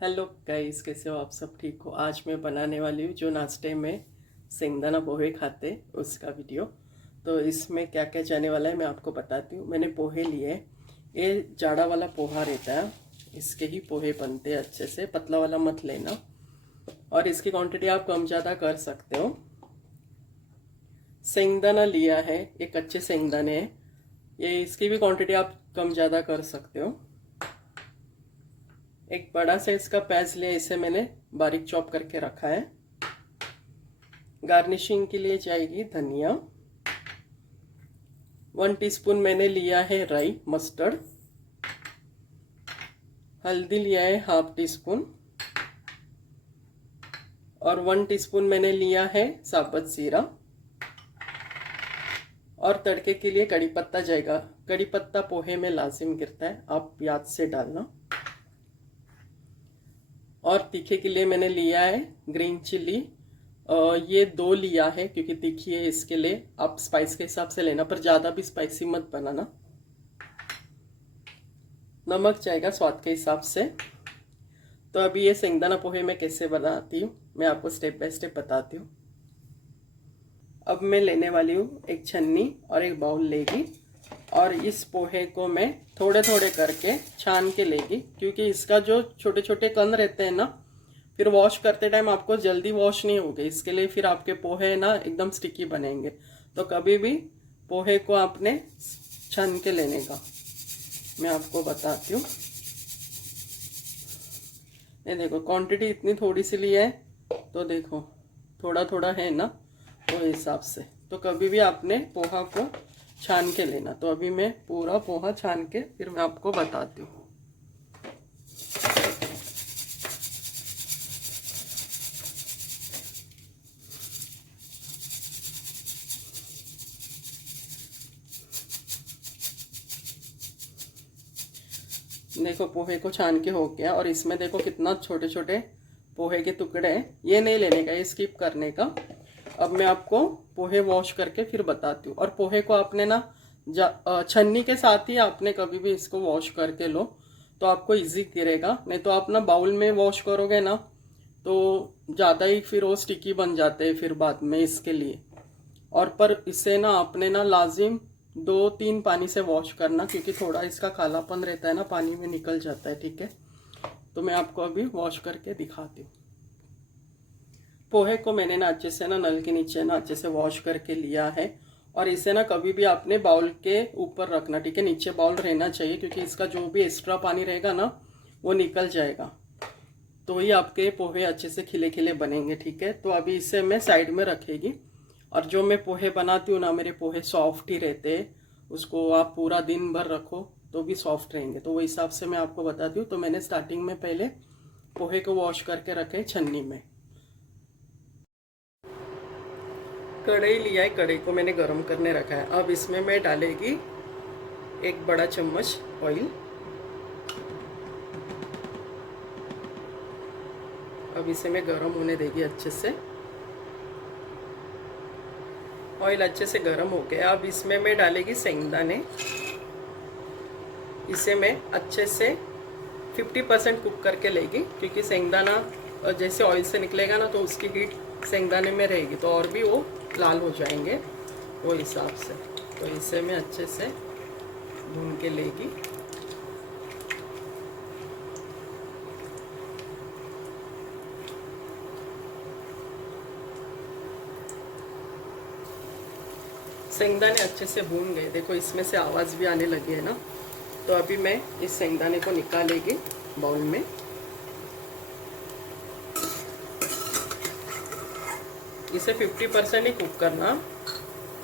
Hello guys, कैसे हो आप सब? ठीक हो? आज मैं बनाने वाली हूँ जो नाश्ते में शेंगदाना पोहे खाते उसका वीडियो। तो इसमें क्या क्या जाने वाला है मैं आपको बताती हूँ। मैंने पोहे लिए, ये जाड़ा वाला पोहा रहता है, इसके ही पोहे बनते हैं अच्छे से, पतला वाला मत लेना। और इसकी क्वांटिटी आप कम ज़्यादा कर सकते हो। शेंगदाना लिया है, ये कच्चे शेंगदाने हैं, ये इसकी भी क्वांटिटी आप कम ज़्यादा कर सकते हो। एक बड़ा साइज का प्याज ले, इसे मैंने बारीक चॉप करके रखा है। गार्निशिंग के लिए जाएगी धनिया। 1 टीस्पून मैंने लिया है राई मस्टर्ड। हल्दी लिया है हाफ टी स्पून। और 1 टीस्पून मैंने लिया है साबुत जीरा। और तड़के के लिए कड़ी पत्ता जाएगा। कड़ी पत्ता पोहे में लाजिम गिरता है, आप याद से डालना। और तीखे के लिए मैंने लिया है ग्रीन चिल्ली, ये 2 लिया है क्योंकि तीखी है, इसके लिए आप स्पाइस के हिसाब से लेना, पर ज़्यादा भी स्पाइसी मत बनाना। नमक जाएगा स्वाद के हिसाब से। तो अभी ये शेंगदाना पोहे मैं कैसे बनाती हूँ मैं आपको स्टेप बाय स्टेप बताती हूँ। अब मैं लेने वाली हूँ एक छन्नी और एक बाउल लेगी, और इस पोहे को मैं थोड़े थोड़े करके छान के लेगी, क्योंकि इसका जो छोटे छोटे कण रहते हैं ना, फिर वॉश करते टाइम आपको जल्दी वॉश नहीं होगे, इसके लिए फिर आपके पोहे ना एकदम स्टिकी बनेंगे। तो कभी भी पोहे को आपने छान के लेने का, मैं आपको बताती हूँ। ये देखो क्वांटिटी इतनी थोड़ी सी ली है, तो देखो थोड़ा थोड़ा है ना, तो हिसाब से। तो कभी भी आपने पोहा को छान के लेना। तो अभी मैं पूरा पोहा छान के फिर मैं आपको बताती हूँ। देखो पोहे को छान के हो गया, और इसमें देखो कितना छोटे छोटे पोहे के टुकड़े हैं। ये नहीं लेने का, ये स्किप करने का। अब मैं आपको पोहे वॉश करके फिर बताती हूँ। और पोहे को आपने ना छन्नी के साथ ही आपने कभी भी इसको वॉश करके लो, तो आपको इजी गिरेगा। नहीं तो आप ना बाउल में वॉश करोगे ना, तो ज़्यादा ही फिर वो स्टिकी बन जाते हैं फिर बाद में, इसके लिए। और पर इसे ना आपने ना लाजिम 2-3 पानी से वॉश करना, क्योंकि थोड़ा इसका कालापन रहता है ना, पानी में निकल जाता है। ठीक है, तो मैं आपको अभी वॉश करके दिखाती हूँ। पोहे को मैंने ना अच्छे से ना नल के नीचे ना अच्छे से वॉश करके लिया है। और इसे ना कभी भी आपने बाउल के ऊपर रखना, ठीक है, नीचे बाउल रहना चाहिए, क्योंकि इसका जो भी एक्स्ट्रा पानी रहेगा ना वो निकल जाएगा, तो ही आपके पोहे अच्छे से खिले खिले बनेंगे। ठीक है, तो अभी इसे मैं साइड में रखेगी। और जो मैं पोहे बनाती हूँ ना, मेरे पोहे सॉफ्ट ही रहते हैं, उसको आप पूरा दिन भर रखो तो भी सॉफ्ट रहेंगे। तो वो हिसाब से मैं आपको बताती हूँ। तो मैंने स्टार्टिंग में पहले पोहे को वॉश करके रखे छन्नी में। कढ़ाई लिया है, कढ़ाई को मैंने गरम करने रखा है। अब इसमें मैं डालेगी 1 बड़ा चम्मच ऑयल। अब इसे मैं गरम होने देगी अच्छे से। ऑयल अच्छे से गरम हो गया। अब इसमें मैं डालेगी शेंगदाने। इसे मैं अच्छे से 50% कुक करके लेगी, क्योंकि शेंगदाना जैसे ऑयल से निकलेगा ना, तो उसकी हीट शेंगदाने में रहेगी, तो और भी वो लाल हो जाएंगे वो हिसाब से। तो इसे मैं अच्छे से भून के लेगी। शेंगदाने अच्छे से भून गए, देखो इसमें से आवाज़ भी आने लगी है ना। तो अभी मैं इस शेंगदाने को निकालेगी बाउल में। इसे 50% ही कुक करना,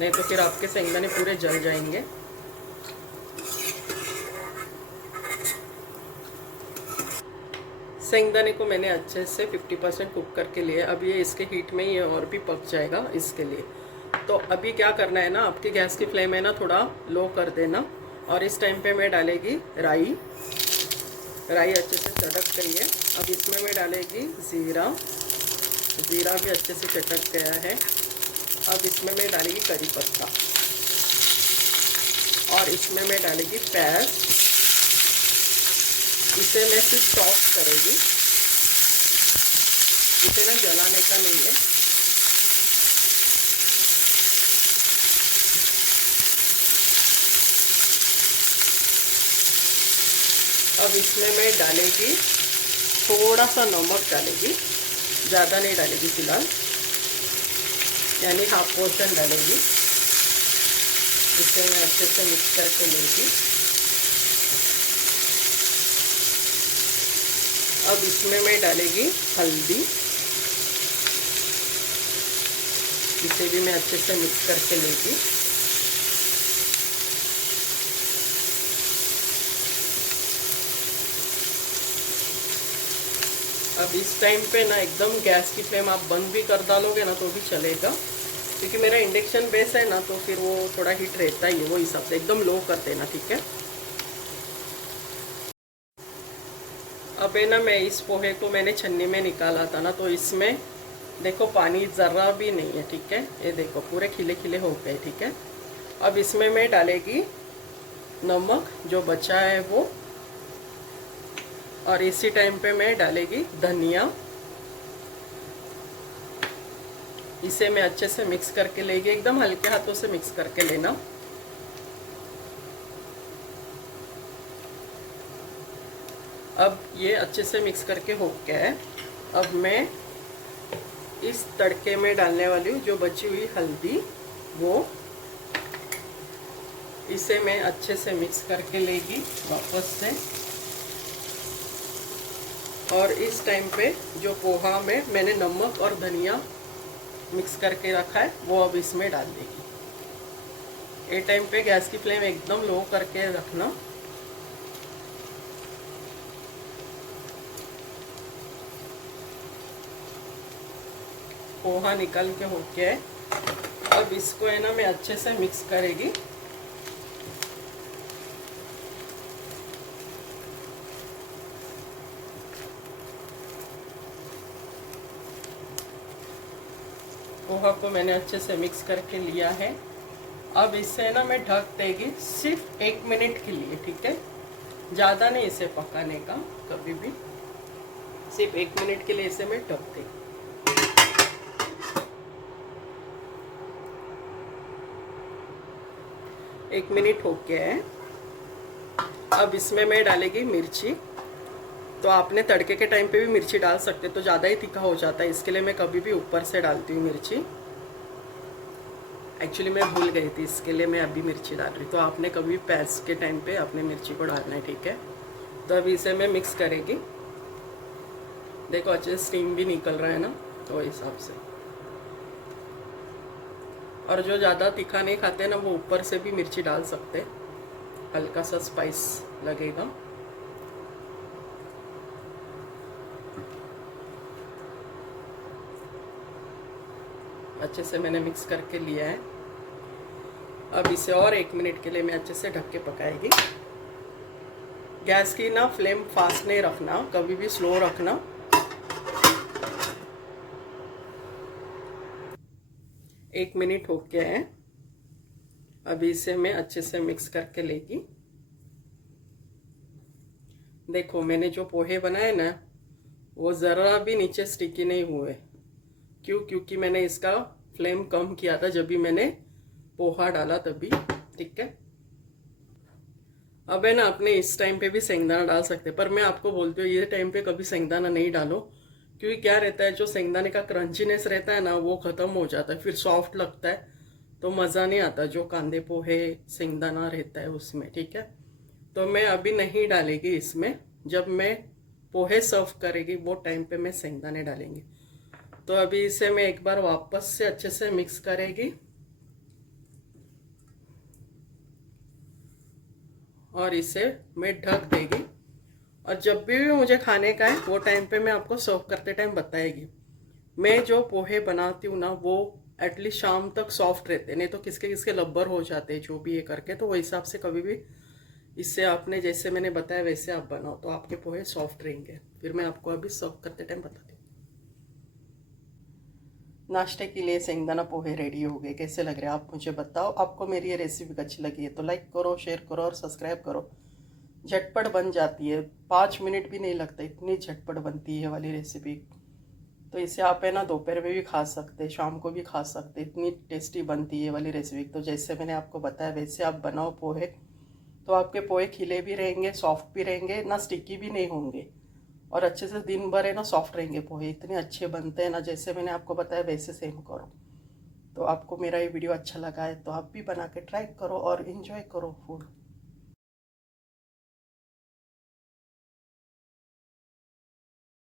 नहीं तो फिर आपके शेंगदाने पूरे जल जाएंगे। शेंगदाने को मैंने अच्छे से 50% कुक करके लिया। अब ये इसके हीट में ये और भी पक जाएगा, इसके लिए। तो अभी क्या करना है ना, आपकी गैस की फ्लेम है ना थोड़ा लो कर देना। और इस टाइम पे मैं डालेगी राई। राई अच्छे से चटक गई है। अब इसमें मैं डालेगी जीरा। जीरा भी अच्छे से चटक गया है। अब इसमें मैं डालेगी करी पत्ता, और इसमें मैं डालेगी प्याज। इसे मैं सिर्फ सॉफ्ट करेगी। इसे ना जलाने का नहीं है। अब इसमें मैं डालेगी थोड़ा सा नमक डालेगी, ज़्यादा नहीं डालेगी फिलहाल, यानी हाफ पोर्शन डालेगी। इसे मैं अच्छे से मिक्स करके लेगी। अब इसमें मैं डालेगी हल्दी, इसे भी मैं अच्छे से मिक्स करके लेगी। अब इस टाइम पे ना एकदम गैस की फ्लेम आप बंद भी कर डालोगे ना तो भी चलेगा, क्योंकि मेरा इंडक्शन बेस है ना, तो फिर वो थोड़ा हीट रहता ही है, वो हिसाब से एकदम लो कर देना, ठीक है। अब है ना, मैं इस पोहे को मैंने छन्नी में निकाला था ना, तो इसमें देखो पानी ज़रा भी नहीं है, ठीक है। ये देखो पूरे खिले खिले हो गए, ठीक है। अब इसमें मैं डालेगी नमक जो बचा है वो, और इसी टाइम पे मैं डालेगी धनिया। इसे मैं अच्छे से मिक्स करके लेगी, एकदम हल्के हाथों से मिक्स करके लेना। अब ये अच्छे से मिक्स करके हो गया है। अब मैं इस तड़के में डालने वाली हूँ जो बची हुई हल्दी, वो इसे मैं अच्छे से मिक्स करके लेगी वापस से। और इस टाइम पे जो पोहा में मैंने नमक और धनिया मिक्स करके रखा है वो अब इसमें डाल देगी। ये टाइम पे गैस की फ्लेम एकदम लो करके रखना। पोहा निकल के हो गया है। अब इसको है ना मैं अच्छे से मिक्स करेगी। पोहा को मैंने अच्छे से मिक्स करके लिया है। अब इसे ना मैं ढक देगी सिर्फ 1 मिनट के लिए, ठीक है। ज़्यादा नहीं इसे पकाने का कभी भी, सिर्फ 1 मिनट के लिए इसे मैं ढक देगी। 1 मिनट हो गया है। अब इसमें मैं डालेगी मिर्ची। तो आपने तड़के के टाइम पे भी मिर्ची डाल सकते, तो ज़्यादा ही तीखा हो जाता है, इसके लिए मैं कभी भी ऊपर से डालती हूँ मिर्ची। एक्चुअली मैं भूल गई थी, इसके लिए मैं अभी मिर्ची डाल रही। तो आपने कभी पैस के टाइम पे अपने मिर्ची को डालना है, ठीक है। तो अभी इसे मैं मिक्स करेगी। देखो अच्छे स्टीम भी निकल रहा है ना, तो हिसाब से। और जो ज़्यादा तीखा नहीं खाते ना, वो ऊपर से भी मिर्ची डाल सकते, हल्का सा स्पाइस लगेगा। अच्छे से मैंने मिक्स करके लिया है। अब इसे और 1 मिनट के लिए मैं अच्छे से ढक के पकाएगी। गैस की ना फ्लेम फास्ट नहीं रखना, कभी भी स्लो रखना। 1 मिनट हो गया है। अभी इसे मैं अच्छे से मिक्स करके लेगी। देखो मैंने जो पोहे बनाए ना, वो ज़रा भी नीचे स्टिकी नहीं हुए। क्यों? क्योंकि मैंने इसका फ्लेम कम किया था जब भी मैंने पोहा डाला तभी, ठीक है। अब है ना, अपने इस टाइम पे भी सेंगदाना डाल सकते, पर मैं आपको बोलती हूँ ये टाइम पे कभी सेंगदाना नहीं डालो, क्योंकि क्या रहता है, जो सेंगदाने का क्रंचीनेस रहता है ना, वो ख़त्म हो जाता है, फिर सॉफ्ट लगता है, तो मज़ा नहीं आता जो कांदे पोहे सेंगदाना रहता है उसमें, ठीक है। तो मैं अभी नहीं डालेगी इसमें, जब मैं पोहे सर्व करेगी वो टाइम पे मैं सेंगदाने डालेंगी। तो अभी इसे मैं एक बार वापस से अच्छे से मिक्स करेगी और इसे मैं ढक देगी। और जब भी मुझे खाने का है वो टाइम पे मैं आपको सर्व करते टाइम बताएगी। मैं जो पोहे बनाती हूँ ना, वो एटलीस्ट शाम तक सॉफ्ट रहते, नहीं तो किसके किसके लब्बर हो जाते हैं जो भी ये करके। तो वो हिसाब से कभी भी इससे आपने जैसे मैंने बताया वैसे आप बनाओ, तो आपके पोहे सॉफ्ट रहेंगे। फिर मैं आपको अभी सर्व करते टाइम बताती हूँ। नाश्ते के लिए सेंगदाना पोहे रेडी हो गए। कैसे लग रहे हैं आप मुझे बताओ। आपको मेरी ये रेसिपी अच्छी लगी है तो लाइक करो, शेयर करो और सब्सक्राइब करो। झटपट बन जाती है, 5 मिनट भी नहीं लगता, इतनी झटपट बनती है ये वाली रेसिपी। तो इसे आप है ना दोपहर में भी खा सकते, शाम को भी खा सकते, इतनी टेस्टी बनती है ये वाली रेसिपी। तो जैसे मैंने आपको बताया वैसे आप बनाओ पोहे, तो आपके पोहे खिले भी रहेंगे, सॉफ्ट भी रहेंगे, ना स्टिकी भी नहीं होंगे, और अच्छे से दिन भर है ना सॉफ्ट रहेंगे पोहे, इतने अच्छे बनते हैं ना। जैसे मैंने आपको बताया वैसे सेम करो। तो आपको मेरा ये वीडियो अच्छा लगा है तो आप भी बना के ट्राई करो और इन्जॉय करो फूड।